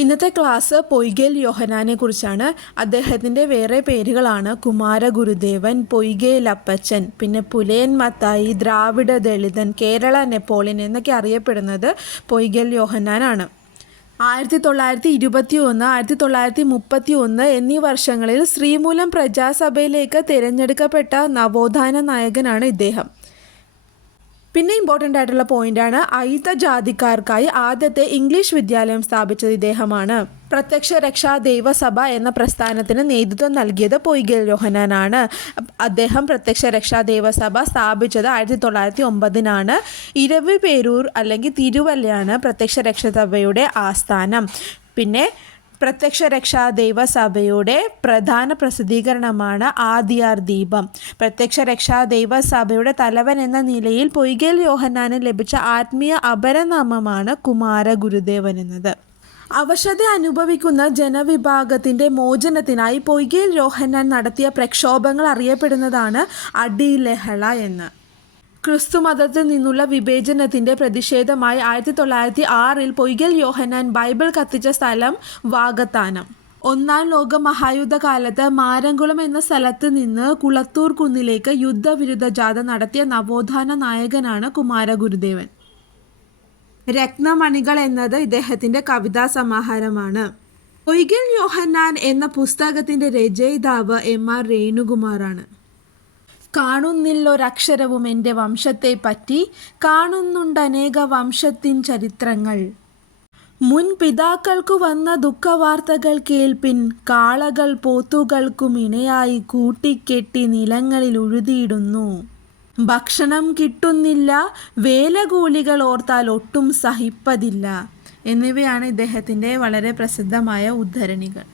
ഇന്നത്തെ ക്ലാസ് പൊയ്കേൽ യോഹന്നാനെ കുറിച്ചാണ്. അദ്ദേഹത്തിൻ്റെ വേറെ പേരുകളാണ് കുമാരഗുരുദേവൻ, പൊയ്കേലപ്പച്ചൻ, പിന്നെ പുലയൻ മത്തായി, ദ്രാവിഡ ദളിതൻ, കേരള നെപ്പോളിയൻ എന്നൊക്കെ അറിയപ്പെടുന്നത് പൊയ്കേൽ യോഹന്നാനാണ്. 1921, 1931 എന്നീ വർഷങ്ങളിൽ ശ്രീമൂലം പ്രജാസഭയിലേക്ക് തിരഞ്ഞെടുക്കപ്പെട്ട നവോത്ഥാന നായകനാണ് ഇദ്ദേഹം. പിന്നെ ഇമ്പോർട്ടൻ്റ് ആയിട്ടുള്ള പോയിൻ്റാണ്, അയിത്ത ജാതിക്കാർക്കായി ആദ്യത്തെ ഇംഗ്ലീഷ് വിദ്യാലയം സ്ഥാപിച്ചത് ഇദ്ദേഹമാണ്. പ്രത്യക്ഷ രക്ഷാ ദൈവസഭ എന്ന പ്രസ്ഥാനത്തിന് നേതൃത്വം നൽകിയത് പൊയ്കേൽ യോഹന്നാനാണ്. അദ്ദേഹം പ്രത്യക്ഷ രക്ഷാ ദൈവസഭ സ്ഥാപിച്ചത് 1909 ഇരവിപേരൂർ അല്ലെങ്കിൽ തിരുവല്ലയാണ് പ്രത്യക്ഷ രക്ഷാസഭയുടെ ആസ്ഥാനം. പിന്നെ പ്രത്യക്ഷ രക്ഷാ ദൈവസഭയുടെ പ്രധാന പ്രസിദ്ധീകരണമാണ് ആദിയാർ ദീപം. പ്രത്യക്ഷ രക്ഷാ ദൈവസഭയുടെ തലവൻ എന്ന നിലയിൽ പൊയ്കേൽ യോഹന്നാന് ലഭിച്ച ആത്മീയ അപരനാമമാണ് കുമാരഗുരുദേവൻ എന്നത്. അവശത അനുഭവിക്കുന്ന ജനവിഭാഗത്തിൻ്റെ മോചനത്തിനായി പൊയ്കേൽ യോഹന്നാൻ നടത്തിയ പ്രക്ഷോഭങ്ങൾ അറിയപ്പെടുന്നതാണ് അടിലഹള എന്ന്. ക്രിസ്തുമതത്തിൽ നിന്നുള്ള വിവേചനത്തിൻ്റെ പ്രതിഷേധമായി 1906 പൊയ്കേൽ യോഹന്നാൻ ബൈബിൾ കത്തിച്ച സ്ഥലം വാകത്താനം. ഒന്നാം ലോക മഹായുദ്ധകാലത്ത് മാരംകുളം എന്ന സ്ഥലത്ത് നിന്ന് കുളത്തൂർ കുന്നിലേക്ക് യുദ്ധവിരുദ്ധ ജാഥ നടത്തിയ നവോത്ഥാന നായകനാണ് കുമാരഗുരുദേവൻ. രത്നമണികൾ എന്നത് ഇദ്ദേഹത്തിൻ്റെ കവിതാ സമാഹാരമാണ്. പൊയ്കേൽ യോഹന്നാൻ എന്ന പുസ്തകത്തിൻ്റെ രചയിതാവ് M.R. രേണുകുമാറാണ്. കാണുന്നില്ലൊരക്ഷരവും എൻ്റെ വംശത്തെപ്പറ്റി, കാണുന്നുണ്ടനേക വംശത്തിൻ ചരിത്രങ്ങൾ. മുൻ പിതാക്കൾക്കു വന്ന ദുഃഖവാർത്തകൾ കേൾപ്പിൻ, കാളകൾ പോത്തുകൾക്കും ഇണയായി കൂട്ടിക്കെട്ടി നിലങ്ങളിൽ ഉഴുതിയിടുന്നു. ഭക്ഷണം കിട്ടുന്നില്ല, വേലകൂലികൾ ഓർത്താൽ ഒട്ടും സഹിപ്പതില്ല എന്നിവയാണ് ഇദ്ദേഹത്തിൻ്റെ വളരെ പ്രസിദ്ധമായ ഉദ്ധരണികൾ.